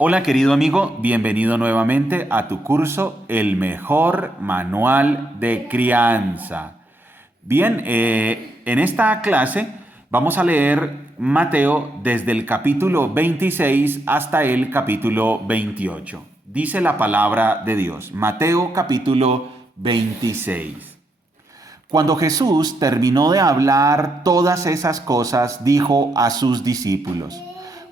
Hola querido amigo, bienvenido nuevamente a tu curso El mejor manual de crianza. Bien, en esta clase vamos a leer Mateo desde el capítulo 26 hasta el capítulo 28. Dice la palabra de Dios, Mateo capítulo 26. Cuando Jesús terminó de hablar todas esas cosas, dijo a sus discípulos: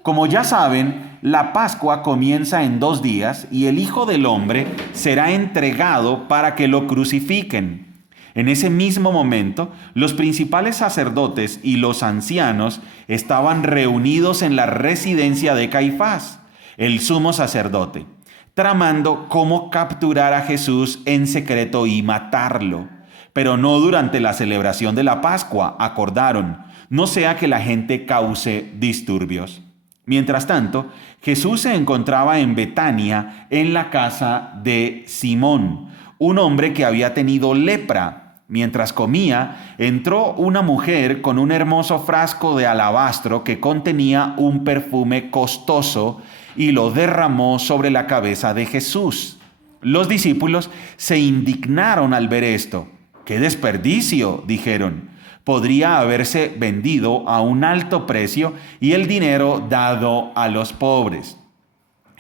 Como ya saben, la Pascua comienza en 2 días y el Hijo del Hombre será entregado para que lo crucifiquen. En ese mismo momento, los principales sacerdotes y los ancianos estaban reunidos en la residencia de Caifás, el sumo sacerdote, tramando cómo capturar a Jesús en secreto y matarlo. Pero no durante la celebración de la Pascua, acordaron, no sea que la gente cause disturbios. Mientras tanto, Jesús se encontraba en Betania, en la casa de Simón, un hombre que había tenido lepra. Mientras comía, entró una mujer con un hermoso frasco de alabastro que contenía un perfume costoso y lo derramó sobre la cabeza de Jesús. Los discípulos se indignaron al ver esto. ¡Qué desperdicio!, dijeron. Podría haberse vendido a un alto precio y el dinero dado a los pobres.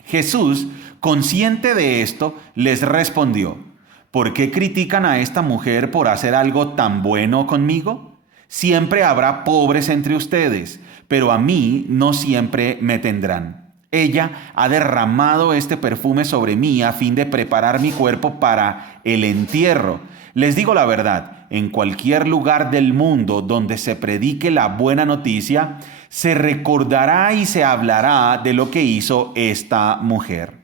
Jesús, consciente de esto, les respondió: ¿Por qué critican a esta mujer por hacer algo tan bueno conmigo? Siempre habrá pobres entre ustedes, pero a mí no siempre me tendrán. Ella ha derramado este perfume sobre mí a fin de preparar mi cuerpo para el entierro. Les digo la verdad, en cualquier lugar del mundo donde se predique la buena noticia, se recordará y se hablará de lo que hizo esta mujer.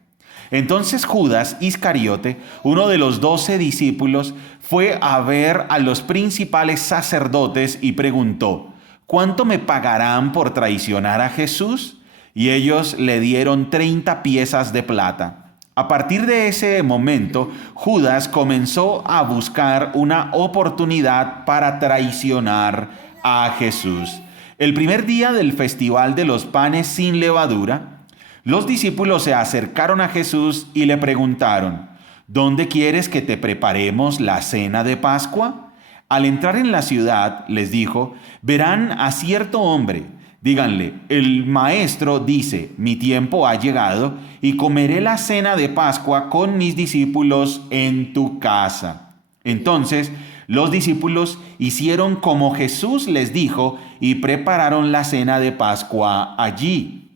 Entonces Judas Iscariote, uno de los 12 discípulos, fue a ver a los principales sacerdotes y preguntó: ¿Cuánto me pagarán por traicionar a Jesús? Y ellos le dieron 30 piezas de plata. A partir de ese momento, Judas comenzó a buscar una oportunidad para traicionar a Jesús. El primer día del festival de los panes sin levadura, los discípulos se acercaron a Jesús y le preguntaron: ¿Dónde quieres que te preparemos la cena de Pascua? Al entrar en la ciudad, les dijo, verán a cierto hombre. Díganle: el maestro dice, mi tiempo ha llegado y comeré la cena de Pascua con mis discípulos en tu casa. Entonces los discípulos hicieron como Jesús les dijo y prepararon la cena de Pascua allí.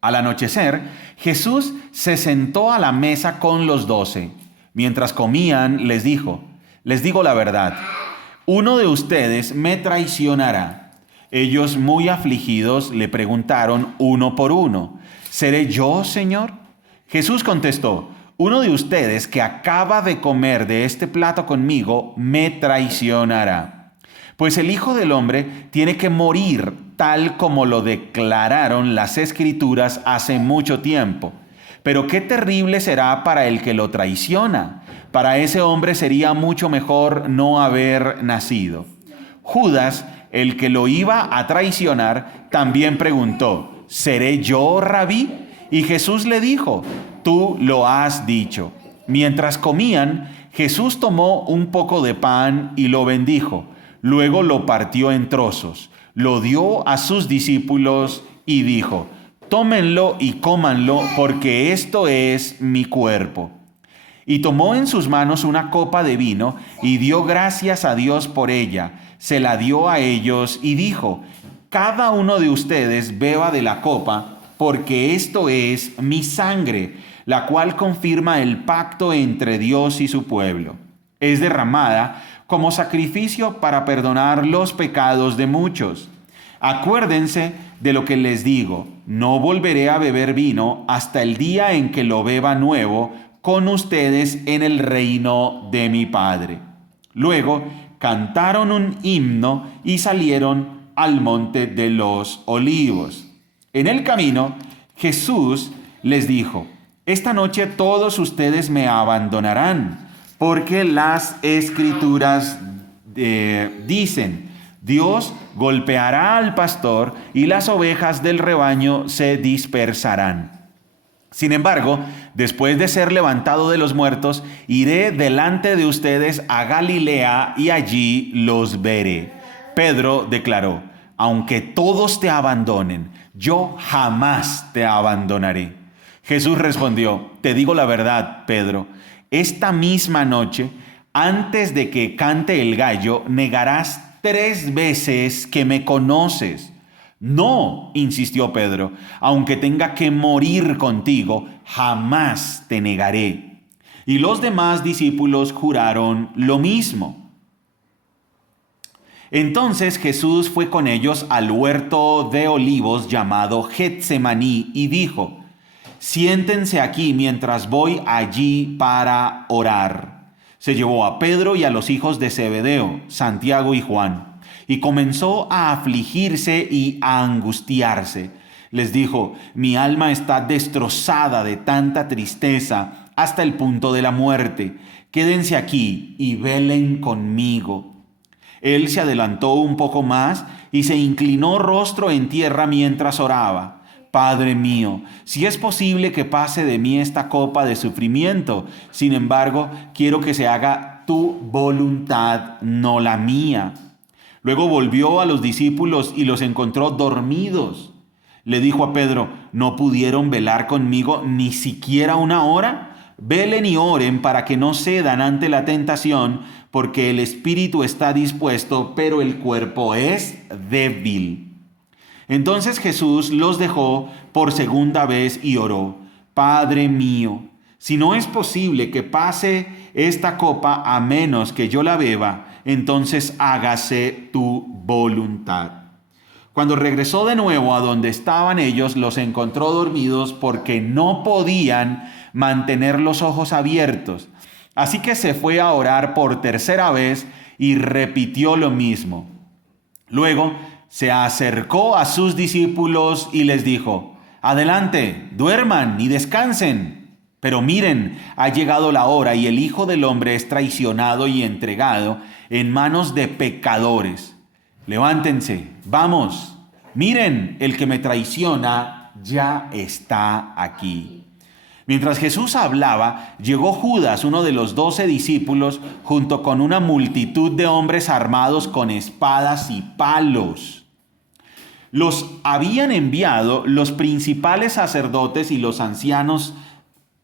Al anochecer, Jesús se sentó a la mesa con los 12. Mientras comían, les dijo: les digo la verdad, uno de ustedes me traicionará. Ellos, muy afligidos, le preguntaron uno por uno: ¿seré yo, Señor? Jesús contestó: uno de ustedes que acaba de comer de este plato conmigo me traicionará. Pues el Hijo del Hombre tiene que morir tal como lo declararon las Escrituras hace mucho tiempo. Pero qué terrible será para el que lo traiciona. Para ese hombre sería mucho mejor no haber nacido. Judas, el que lo iba a traicionar, también preguntó: ¿seré yo, Rabí? Y Jesús le dijo: tú lo has dicho. Mientras comían, Jesús tomó un poco de pan y lo bendijo. Luego lo partió en trozos, lo dio a sus discípulos y dijo: tómenlo y cómanlo, porque esto es mi cuerpo. Y tomó en sus manos una copa de vino y dio gracias a Dios por ella. Se la dio a ellos y dijo: cada uno de ustedes beba de la copa, porque esto es mi sangre, la cual confirma el pacto entre Dios y su pueblo. Es derramada como sacrificio para perdonar los pecados de muchos. Acuérdense de lo que les digo: no volveré a beber vino hasta el día en que lo beba nuevo con ustedes en el reino de mi Padre. Luego cantaron un himno y salieron al monte de los olivos. En el camino, Jesús les dijo: esta noche todos ustedes me abandonarán, porque las Escrituras dicen: Dios golpeará al pastor y las ovejas del rebaño se dispersarán. Sin embargo, después de ser levantado de los muertos, iré delante de ustedes a Galilea y allí los veré. Pedro declaró: aunque todos te abandonen, yo jamás te abandonaré. Jesús respondió: te digo la verdad, Pedro, esta misma noche, antes de que cante el gallo, negarás 3 veces que me conoces. No, insistió Pedro, aunque tenga que morir contigo, jamás te negaré. Y los demás discípulos juraron lo mismo. Entonces Jesús fue con ellos al huerto de olivos llamado Getsemaní y dijo: siéntense aquí mientras voy allí para orar. Se llevó a Pedro y a los hijos de Zebedeo, Santiago y Juan, y comenzó a afligirse y a angustiarse. Les dijo: mi alma está destrozada de tanta tristeza hasta el punto de la muerte. Quédense aquí y velen conmigo. Él se adelantó un poco más y se inclinó rostro en tierra mientras oraba: Padre mío, si es posible que pase de mí esta copa de sufrimiento, sin embargo, quiero que se haga tu voluntad, no la mía. Luego volvió a los discípulos y los encontró dormidos. Le dijo a Pedro: ¿no pudieron velar conmigo ni siquiera 1 hora? Velen y oren para que no cedan ante la tentación, porque el espíritu está dispuesto, pero el cuerpo es débil. Entonces Jesús los dejó por segunda vez y oró: Padre mío, si no es posible que pase esta copa a menos que yo la beba, entonces hágase tu voluntad. Cuando regresó de nuevo a donde estaban ellos, los encontró dormidos porque no podían mantener los ojos abiertos. Así que se fue a orar por tercera vez y repitió lo mismo. Luego se acercó a sus discípulos y les dijo: adelante, duerman y descansen. Pero miren, ha llegado la hora y el Hijo del Hombre es traicionado y entregado en manos de pecadores. Levántense, vamos. Miren, el que me traiciona ya está aquí. Mientras Jesús hablaba, llegó Judas, uno de los 12 discípulos, junto con una multitud de hombres armados con espadas y palos. Los habían enviado los principales sacerdotes y los ancianos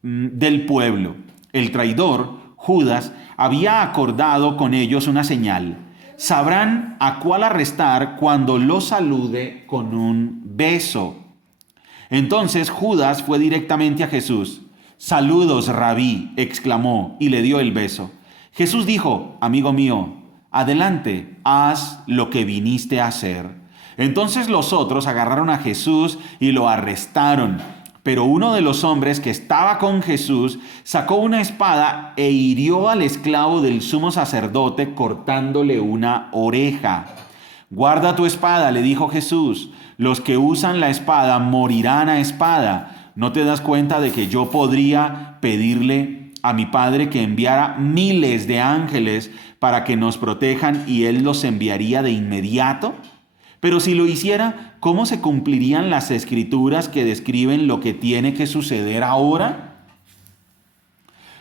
del pueblo. El traidor, Judas, había acordado con ellos una señal: sabrán a cuál arrestar cuando lo salude con un beso. Entonces Judas fue directamente a Jesús. Saludos, Rabí, exclamó, y le dio el beso. Jesús dijo: amigo mío, adelante, haz lo que viniste a hacer. Entonces los otros agarraron a Jesús y lo arrestaron. Pero uno de los hombres que estaba con Jesús sacó una espada e hirió al esclavo del sumo sacerdote, cortándole una oreja. Guarda tu espada, le dijo Jesús. Los que usan la espada morirán a espada. ¿No te das cuenta de que yo podría pedirle a mi Padre que enviara miles de ángeles para que nos protejan y Él los enviaría de inmediato? Pero si lo hiciera, ¿cómo se cumplirían las escrituras que describen lo que tiene que suceder ahora?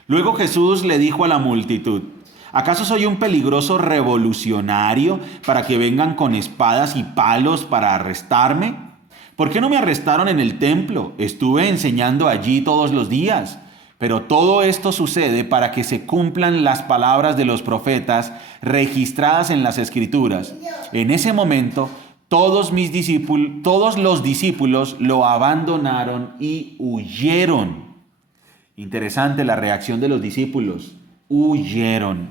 Luego Jesús le dijo a la multitud: ¿acaso soy un peligroso revolucionario para que vengan con espadas y palos para arrestarme? ¿Por qué no me arrestaron en el templo? Estuve enseñando allí todos los días. Pero todo esto sucede para que se cumplan las palabras de los profetas registradas en las escrituras. En ese momento, todos los discípulos lo abandonaron y huyeron. Interesante la reacción de los discípulos. Huyeron.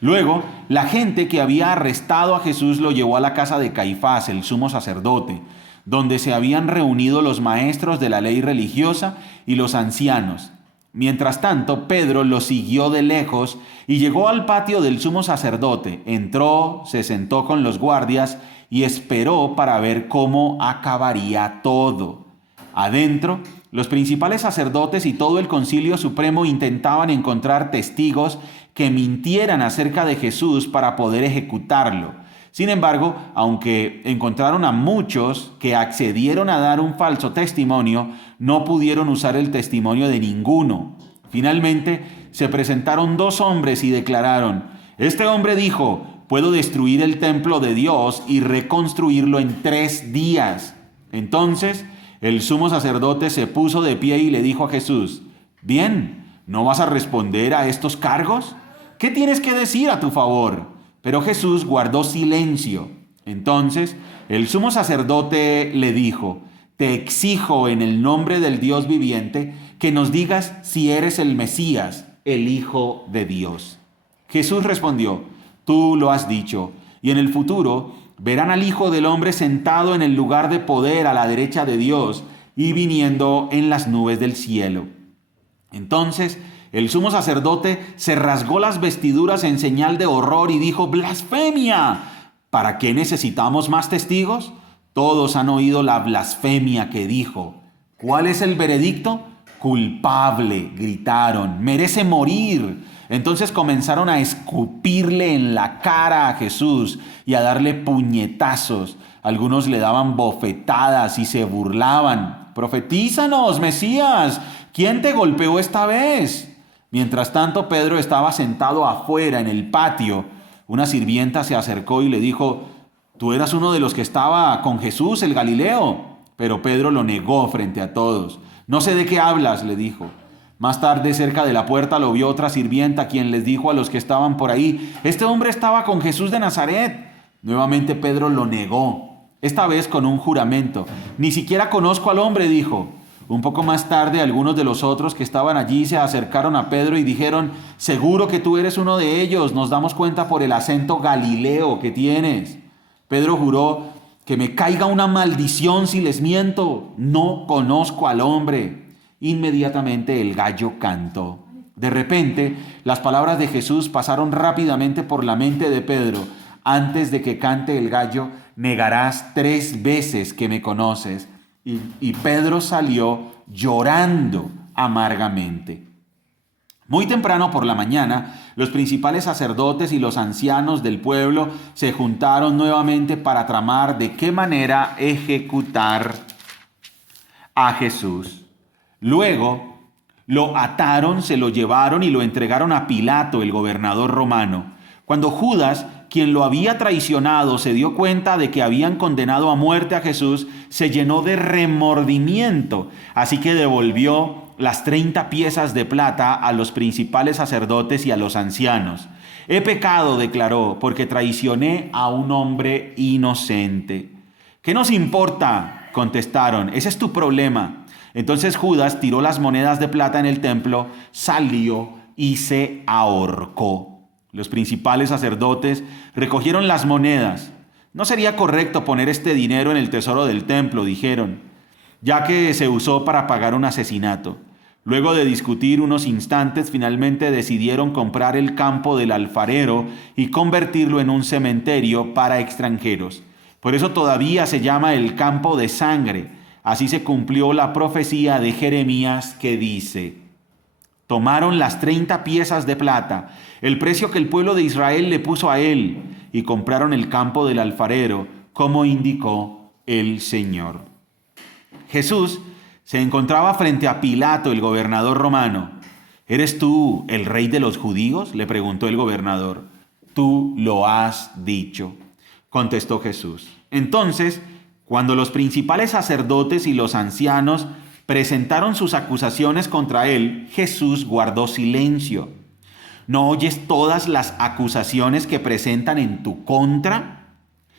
Luego, la gente que había arrestado a Jesús lo llevó a la casa de Caifás, el sumo sacerdote, donde se habían reunido los maestros de la ley religiosa y los ancianos. Mientras tanto, Pedro lo siguió de lejos y llegó al patio del sumo sacerdote. Entró, se sentó con los guardias y esperó para ver cómo acabaría todo. Adentro, los principales sacerdotes y todo el concilio supremo intentaban encontrar testigos que mintieran acerca de Jesús para poder ejecutarlo. Sin embargo, aunque encontraron a muchos que accedieron a dar un falso testimonio, no pudieron usar el testimonio de ninguno. Finalmente, se presentaron 2 hombres y declararon: este hombre dijo, puedo destruir el templo de Dios y reconstruirlo en 3 días. Entonces, el sumo sacerdote se puso de pie y le dijo a Jesús: bien, ¿no vas a responder a estos cargos? ¿Qué tienes que decir a tu favor? Pero Jesús guardó silencio. Entonces el sumo sacerdote le dijo: te exijo en el nombre del Dios viviente que nos digas si eres el Mesías, el Hijo de Dios. Jesús respondió: tú lo has dicho, y en el futuro verán al Hijo del Hombre sentado en el lugar de poder a la derecha de Dios y viniendo en las nubes del cielo. Entonces el sumo sacerdote se rasgó las vestiduras en señal de horror y dijo: ¡blasfemia! ¿Para qué necesitamos más testigos? Todos han oído la blasfemia que dijo. ¿Cuál es el veredicto? Culpable, gritaron, merece morir. Entonces comenzaron a escupirle en la cara a Jesús y a darle puñetazos. Algunos le daban bofetadas y se burlaban. ¡Profetízanos, Mesías! ¿Quién te golpeó esta vez? Mientras tanto, Pedro estaba sentado afuera en el patio. Una sirvienta se acercó y le dijo: tú eras uno de los que estaba con Jesús, el Galileo. Pero Pedro lo negó frente a todos. No sé de qué hablas, le dijo. Más tarde, cerca de la puerta, lo vio otra sirvienta, quien les dijo a los que estaban por ahí: este hombre estaba con Jesús de Nazaret. Nuevamente Pedro lo negó, esta vez con un juramento. Ni siquiera conozco al hombre, dijo. Un poco más tarde, algunos de los otros que estaban allí se acercaron a Pedro y dijeron: seguro que tú eres uno de ellos, nos damos cuenta por el acento galileo que tienes. Pedro juró: que me caiga una maldición si les miento, no conozco al hombre. Inmediatamente el gallo cantó. De repente, las palabras de Jesús pasaron rápidamente por la mente de Pedro. Antes de que cante el gallo, negarás 3 veces que me conoces. Y Pedro salió llorando amargamente. Muy temprano por la mañana, los principales sacerdotes y los ancianos del pueblo se juntaron nuevamente para tramar de qué manera ejecutar a Jesús. Luego lo ataron, se lo llevaron y lo entregaron a Pilato, el gobernador romano. Cuando Judas, quien lo había traicionado, se dio cuenta de que habían condenado a muerte a Jesús, se llenó de remordimiento, así que devolvió las 30 piezas de plata a los principales sacerdotes y a los ancianos. He pecado, declaró, porque traicioné a un hombre inocente. ¿Qué nos importa?, contestaron, ese es tu problema. Entonces Judas tiró las monedas de plata en el templo, salió y se ahorcó. Los principales sacerdotes recogieron las monedas. No sería correcto poner este dinero en el tesoro del templo, dijeron, ya que se usó para pagar un asesinato. Luego de discutir unos instantes, finalmente decidieron comprar el campo del alfarero y convertirlo en un cementerio para extranjeros. Por eso todavía se llama el campo de sangre. Así se cumplió la profecía de Jeremías que dice: tomaron las 30 piezas de plata, el precio que el pueblo de Israel le puso a él, y compraron el campo del alfarero, como indicó el Señor. Jesús se encontraba frente a Pilato, el gobernador romano. ¿Eres tú el rey de los judíos?, le preguntó el gobernador. Tú lo has dicho, contestó Jesús. Entonces, cuando los principales sacerdotes y los ancianos presentaron sus acusaciones contra él, Jesús guardó silencio. ¿No oyes todas las acusaciones que presentan en tu contra?,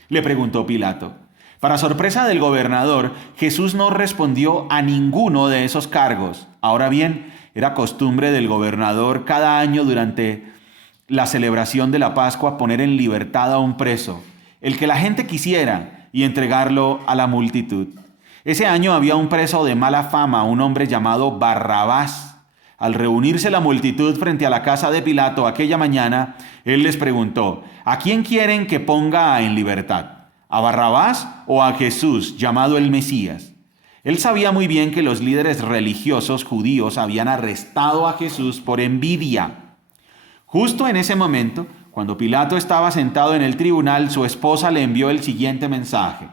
le preguntó Pilato. Para sorpresa del gobernador, Jesús no respondió a ninguno de esos cargos. Ahora bien, era costumbre del gobernador cada año durante la celebración de la Pascua poner en libertad a un preso, el que la gente quisiera, y entregarlo a la multitud. Ese año había un preso de mala fama, un hombre llamado Barrabás. Al reunirse la multitud frente a la casa de Pilato aquella mañana, él les preguntó: ¿a quién quieren que ponga en libertad? ¿A Barrabás o a Jesús, llamado el Mesías? Él sabía muy bien que los líderes religiosos judíos habían arrestado a Jesús por envidia. Justo en ese momento, Cuando Pilato estaba sentado en el tribunal, su esposa le envió el siguiente mensaje: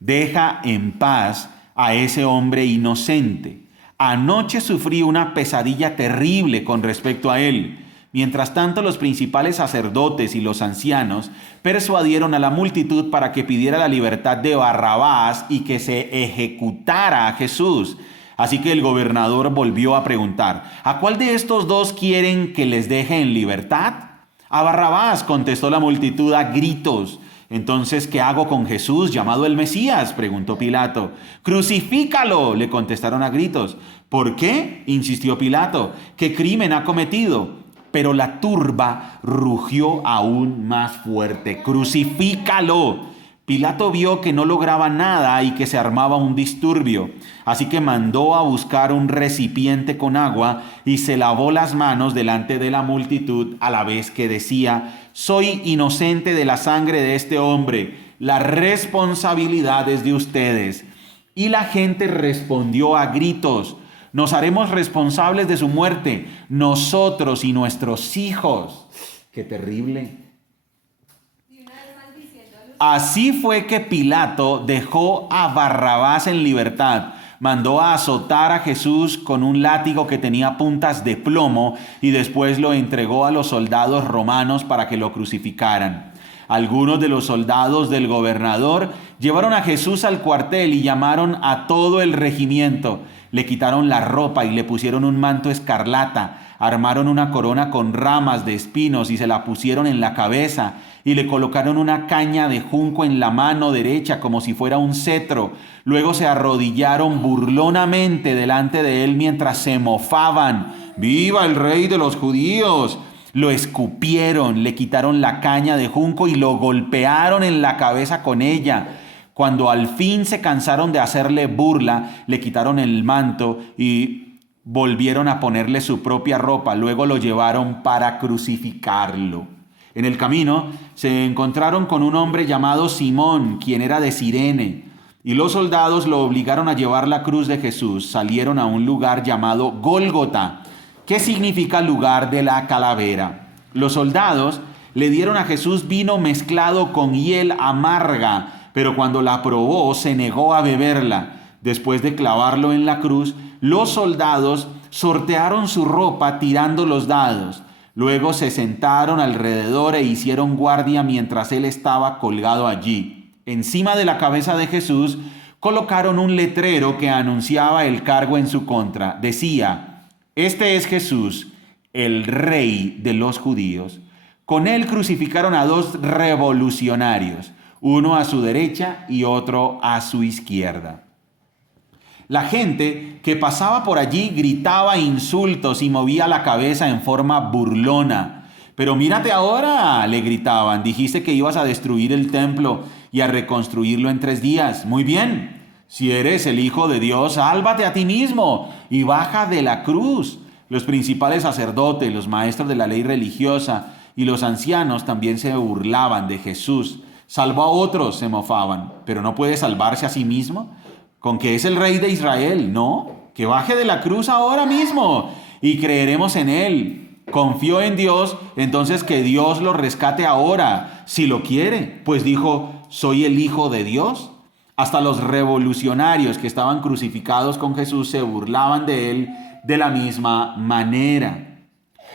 deja en paz a ese hombre inocente. Anoche sufrí una pesadilla terrible con respecto a él. Mientras tanto, los principales sacerdotes y los ancianos persuadieron a la multitud para que pidiera la libertad de Barrabás y que se ejecutara a Jesús. Así que el gobernador volvió a preguntar: ¿a cuál de estos dos quieren que les deje en libertad? A Barrabás, contestó la multitud a gritos. Entonces, ¿qué hago con Jesús, llamado el Mesías?, preguntó Pilato. Crucifícalo, le contestaron a gritos. ¿Por qué?, insistió Pilato. ¿Qué crimen ha cometido? Pero la turba rugió aún más fuerte: crucifícalo. Pilato vio que no lograba nada y que se armaba un disturbio, así que mandó a buscar un recipiente con agua y se lavó las manos delante de la multitud a la vez que decía: soy inocente de la sangre de este hombre, la responsabilidad es de ustedes. Y la gente respondió a gritos: nos haremos responsables de su muerte, nosotros y nuestros hijos. ¡Qué terrible! Así fue que Pilato dejó a Barrabás en libertad. Mandó a azotar a Jesús con un látigo que tenía puntas de plomo y después lo entregó a los soldados romanos para que lo crucificaran. Algunos de los soldados del gobernador llevaron a Jesús al cuartel y llamaron a todo el regimiento. Le quitaron la ropa y le pusieron un manto escarlata. Armaron una corona con ramas de espinos y se la pusieron en la cabeza y le colocaron una caña de junco en la mano derecha como si fuera un cetro. Luego se arrodillaron burlonamente delante de él mientras se mofaban: ¡viva el rey de los judíos! Lo escupieron, le quitaron la caña de junco y lo golpearon en la cabeza con ella. Cuando al fin se cansaron de hacerle burla, le quitaron el manto y volvieron a ponerle su propia ropa. Luego lo llevaron para crucificarlo. En el camino se encontraron con un hombre llamado Simón, quien era de Cirene, y los soldados lo obligaron a llevar la cruz de Jesús. Salieron a un lugar llamado Gólgota, que significa lugar de la calavera. Los soldados le dieron a Jesús vino mezclado con hiel amarga, pero cuando la probó se negó a beberla. Después de clavarlo en la cruz, los soldados sortearon su ropa tirando los dados. Luego se sentaron alrededor e hicieron guardia mientras él estaba colgado allí. Encima de la cabeza de Jesús colocaron un letrero que anunciaba el cargo en su contra. Decía: este es Jesús, el Rey de los judíos. Con él crucificaron a dos revolucionarios, uno a su derecha y otro a su izquierda. La gente que pasaba por allí gritaba insultos y movía la cabeza en forma burlona. Pero mírate ahora, le gritaban, dijiste que ibas a destruir el templo y a reconstruirlo en 3 días. Muy bien, si eres el Hijo de Dios, sálvate a ti mismo y baja de la cruz. Los principales sacerdotes, los maestros de la ley religiosa y los ancianos también se burlaban de Jesús. Salvó a otros, se mofaban, pero no puede salvarse a sí mismo. Con que es el rey de Israel, ¿no? Que baje de la cruz ahora mismo y creeremos en él. Confió en Dios, entonces que Dios lo rescate ahora, si lo quiere. Pues dijo: soy el Hijo de Dios. Hasta los revolucionarios que estaban crucificados con Jesús se burlaban de él de la misma manera.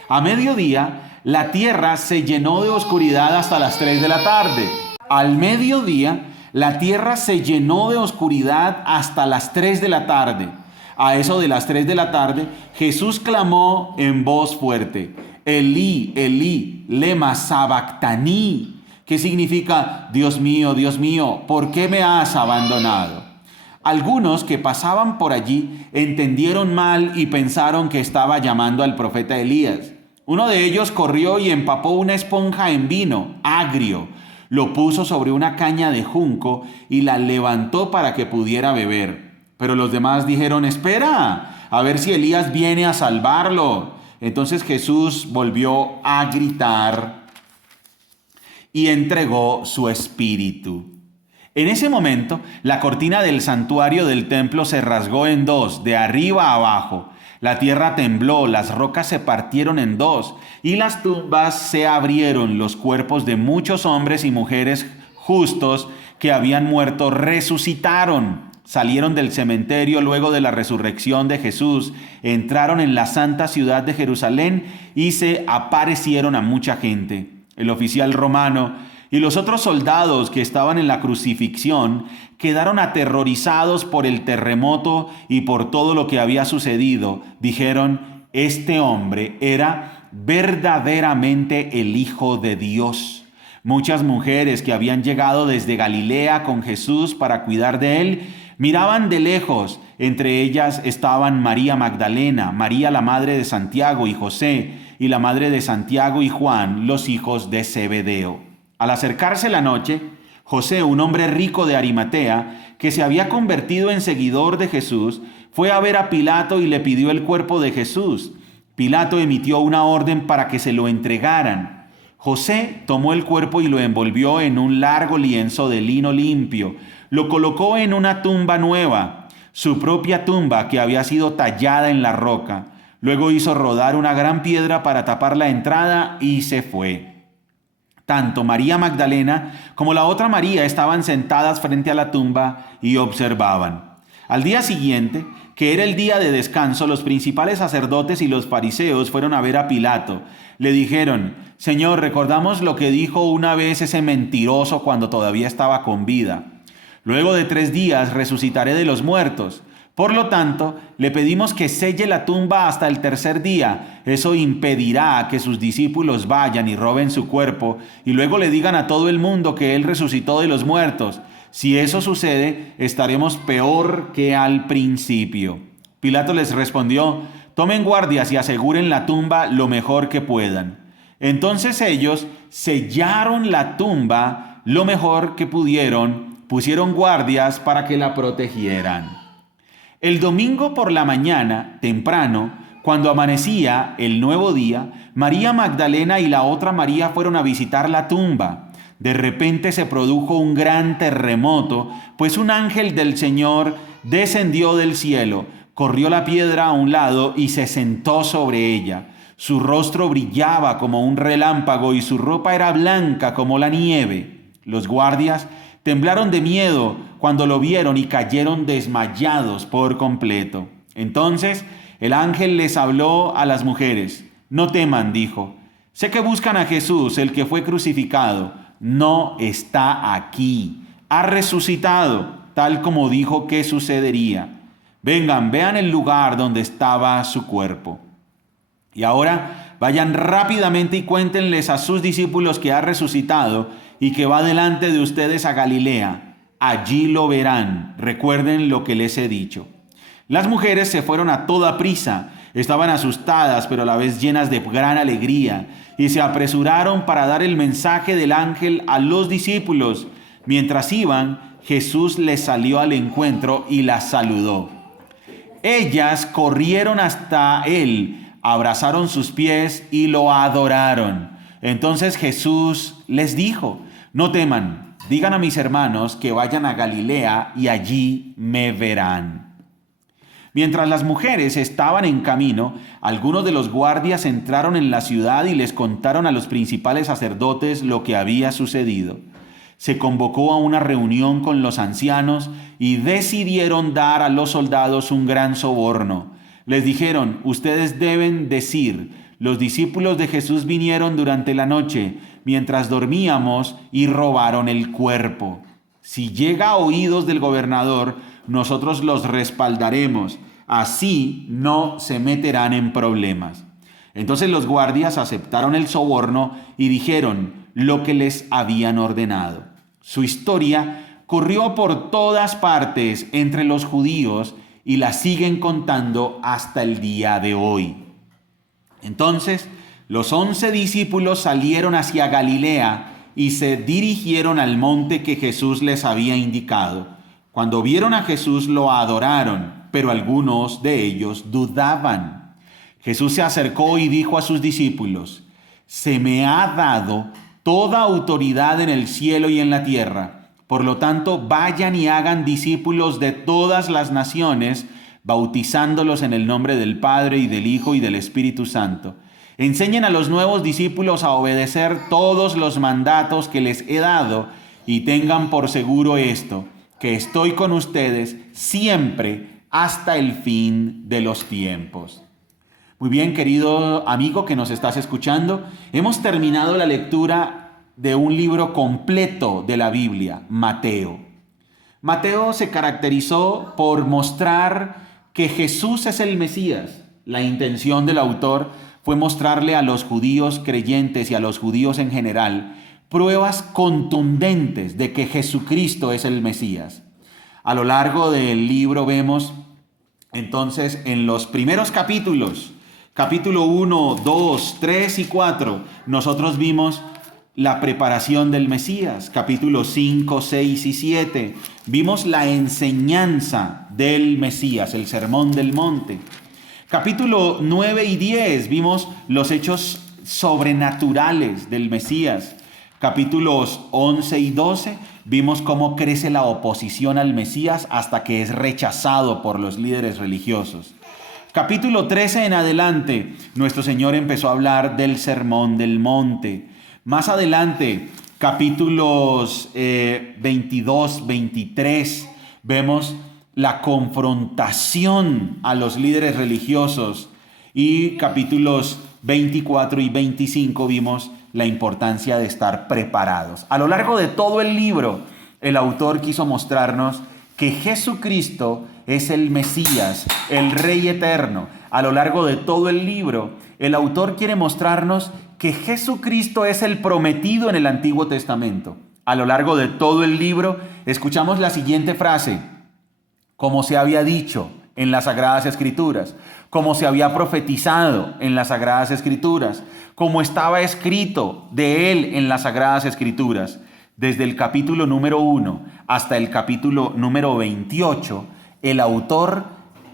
A mediodía, la tierra se llenó de oscuridad hasta las 3 de la tarde. Al mediodía, la tierra se llenó de oscuridad hasta las 3 de la tarde. A eso de las 3 de la tarde, Jesús clamó en voz fuerte: Elí, Elí, lema sabactaní, que significa: Dios mío, ¿por qué me has abandonado? Algunos que pasaban por allí entendieron mal y pensaron que estaba llamando al profeta Elías. Uno de ellos corrió y empapó una esponja en vino agrio, lo puso sobre una caña de junco y la levantó para que pudiera beber. Pero los demás dijeron: espera, a ver si Elías viene a salvarlo. Entonces Jesús volvió a gritar y entregó su espíritu. En ese momento, la cortina del santuario del templo se rasgó en 2, de arriba a abajo. La tierra tembló, las rocas se partieron en dos, y las tumbas se abrieron. Los cuerpos de muchos hombres y mujeres justos que habían muerto resucitaron. Salieron del cementerio luego de la resurrección de Jesús, entraron en la santa ciudad de Jerusalén y se aparecieron a mucha gente. El oficial romano y los otros soldados que estaban en la crucifixión quedaron aterrorizados por el terremoto y por todo lo que había sucedido. Dijeron: este hombre era verdaderamente el Hijo de Dios. Muchas mujeres que habían llegado desde Galilea con Jesús para cuidar de él miraban de lejos. Entre ellas estaban María Magdalena, María la madre de Santiago y José, y la madre de Santiago y Juan, los hijos de Zebedeo. Al acercarse la noche, José, un hombre rico de Arimatea, que se había convertido en seguidor de Jesús, fue a ver a Pilato y le pidió el cuerpo de Jesús. Pilato emitió una orden para que se lo entregaran. José tomó el cuerpo y lo envolvió en un largo lienzo de lino limpio. Lo colocó en una tumba nueva, su propia tumba que había sido tallada en la roca. Luego hizo rodar una gran piedra para tapar la entrada y se fue. Tanto María Magdalena como la otra María estaban sentadas frente a la tumba y observaban. Al día siguiente, que era el día de descanso, los principales sacerdotes y los fariseos fueron a ver a Pilato. Le dijeron: Señor, recordamos lo que dijo una vez ese mentiroso cuando todavía estaba con vida. Luego de 3 días resucitaré de los muertos. Por lo tanto, le pedimos que selle la tumba hasta el 3er día. Eso impedirá que sus discípulos vayan y roben su cuerpo y luego le digan a todo el mundo que él resucitó de los muertos. Si eso sucede, estaremos peor que al principio. Pilato les respondió: tomen guardias y aseguren la tumba lo mejor que puedan. Entonces ellos sellaron la tumba lo mejor que pudieron, pusieron guardias para que la protegieran. El domingo por la mañana, temprano, cuando amanecía el nuevo día, María Magdalena y la otra María fueron a visitar la tumba. De repente se produjo un gran terremoto, pues un ángel del Señor descendió del cielo, corrió la piedra a un lado y se sentó sobre ella. Su rostro brillaba como un relámpago y su ropa era blanca como la nieve. Los guardias temblaron de miedo cuando lo vieron y cayeron desmayados por completo. Entonces el ángel les habló a las mujeres. No teman, dijo. Sé que buscan a Jesús, el que fue crucificado. No está aquí. Ha resucitado, tal como dijo que sucedería. Vengan, vean el lugar donde estaba su cuerpo. Y ahora vayan rápidamente y cuéntenles a sus discípulos que ha resucitado y que va delante de ustedes a Galilea. Allí lo verán. Recuerden lo que les he dicho. Las mujeres se fueron a toda prisa. Estaban asustadas, pero a la vez llenas de gran alegría, y se apresuraron para dar el mensaje del ángel a los discípulos. Mientras iban, Jesús les salió al encuentro y las saludó. Ellas corrieron hasta él, abrazaron sus pies y lo adoraron. Entonces Jesús les dijo: no teman, digan a mis hermanos que vayan a Galilea y allí me verán. Mientras las mujeres estaban en camino, algunos de los guardias entraron en la ciudad y les contaron a los principales sacerdotes lo que había sucedido. Se convocó a una reunión con los ancianos y decidieron dar a los soldados un gran soborno. Les dijeron: ustedes deben decir: los discípulos de Jesús vinieron durante la noche, mientras dormíamos, y robaron el cuerpo. Si llega a oídos del gobernador, nosotros los respaldaremos. Así no se meterán en problemas. Entonces los guardias aceptaron el soborno y dijeron lo que les habían ordenado. Su historia corrió por todas partes entre los judíos y la siguen contando hasta el día de hoy. Entonces los 11 discípulos salieron hacia Galilea y se dirigieron al monte que Jesús les había indicado. Cuando vieron a Jesús lo adoraron, pero algunos de ellos dudaban. Jesús se acercó y dijo a sus discípulos: se me ha dado toda autoridad en el cielo y en la tierra. Por lo tanto, vayan y hagan discípulos de todas las naciones, bautizándolos en el nombre del Padre y del Hijo y del Espíritu Santo. Enseñen a los nuevos discípulos a obedecer todos los mandatos que les he dado y tengan por seguro esto, que estoy con ustedes siempre hasta el fin de los tiempos. Muy bien, querido amigo que nos estás escuchando, hemos terminado la lectura de un libro completo de la Biblia, Mateo. Mateo se caracterizó por mostrar que Jesús es el Mesías. La intención del autor fue mostrarle a los judíos creyentes y a los judíos en general pruebas contundentes de que Jesucristo es el Mesías. A lo largo del libro vemos entonces en los primeros capítulos, capítulo 1, 2, 3 y 4, nosotros vimos la preparación del Mesías. Capítulos 5, 6 y 7, vimos la enseñanza del Mesías, el Sermón del Monte. Capítulo 9 y 10, vimos los hechos sobrenaturales del Mesías. Capítulos 11 y 12, vimos cómo crece la oposición al Mesías hasta que es rechazado por los líderes religiosos. Capítulo 13 en adelante, nuestro Señor empezó a hablar del Sermón del Monte. Más adelante, capítulos 22, 23, vemos la confrontación a los líderes religiosos. Y capítulos 24 y 25 vimos la importancia de estar preparados. A lo largo de todo el libro, el autor quiso mostrarnos que Jesucristo es el Mesías, el Rey eterno. A lo largo de todo el libro, el autor quiere mostrarnos que Jesucristo es el prometido en el Antiguo Testamento. A lo largo de todo el libro, escuchamos la siguiente frase: como se había dicho en las Sagradas Escrituras, como se había profetizado en las Sagradas Escrituras, como estaba escrito de él en las Sagradas Escrituras. Desde el capítulo número 1 hasta el capítulo número 28, el autor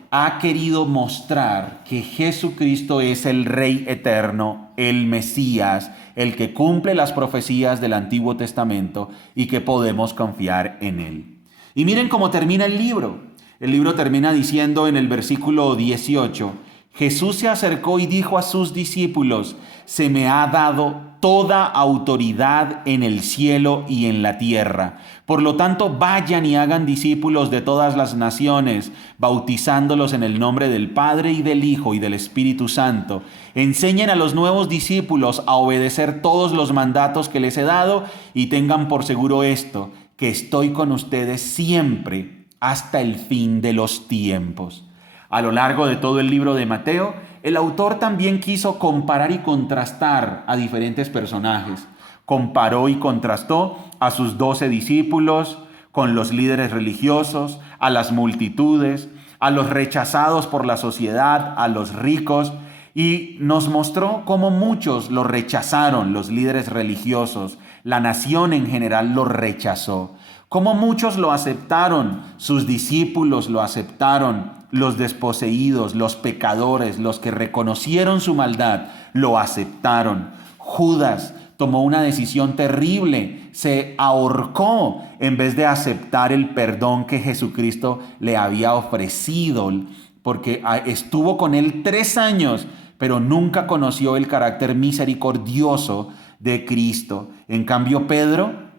ha querido mostrar que Jesucristo es el Rey eterno, el Mesías, el que cumple las profecías del Antiguo Testamento y que podemos confiar en él. Y miren cómo termina el libro. El libro termina diciendo en el versículo 18, Jesús se acercó y dijo a sus discípulos: se me ha dado toda autoridad en el cielo y en la tierra. Por lo tanto, vayan y hagan discípulos de todas las naciones, bautizándolos en el nombre del Padre y del Hijo y del Espíritu Santo. Enseñen a los nuevos discípulos a obedecer todos los mandatos que les he dado y tengan por seguro esto, que estoy con ustedes siempre hasta el fin de los tiempos. A lo largo de todo el libro de Mateo, el autor también quiso comparar y contrastar a diferentes personajes. Comparó y contrastó a sus 12 discípulos con los líderes religiosos, a las multitudes, a los rechazados por la sociedad, a los ricos, y nos mostró cómo muchos lo rechazaron, los líderes religiosos. La nación en general lo rechazó. Cómo muchos lo aceptaron, sus discípulos lo aceptaron, los desposeídos, los pecadores, los que reconocieron su maldad, lo aceptaron. Judas tomó una decisión terrible, se ahorcó en vez de aceptar el perdón que Jesucristo le había ofrecido, porque estuvo con él 3 años, pero nunca conoció el carácter misericordioso de Cristo. En cambio, Pedro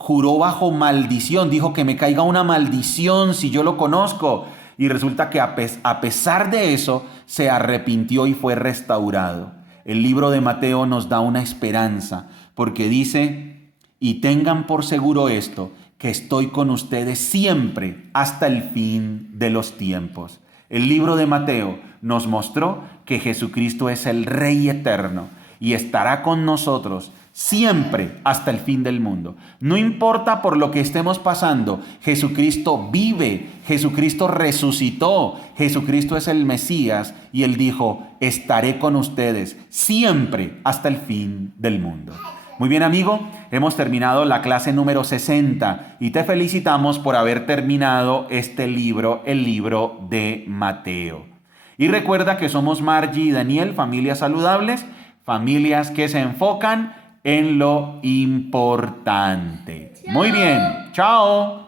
juró bajo maldición, dijo que me caiga una maldición si yo lo conozco. Y resulta que a pesar de eso, se arrepintió y fue restaurado. El libro de Mateo nos da una esperanza, porque dice, y tengan por seguro esto, que estoy con ustedes siempre hasta el fin de los tiempos. El libro de Mateo nos mostró que Jesucristo es el Rey eterno y estará con nosotros siempre hasta el fin del mundo. No importa por lo que estemos pasando, Jesucristo vive, Jesucristo resucitó, Jesucristo es el Mesías y Él dijo, estaré con ustedes siempre hasta el fin del mundo. Muy bien, amigo, hemos terminado la clase número 60 y te felicitamos por haber terminado este libro, el libro de Mateo. Y recuerda que somos Margie y Daniel, familias saludables, familias que se enfocan en lo importante. Muy bien, chao.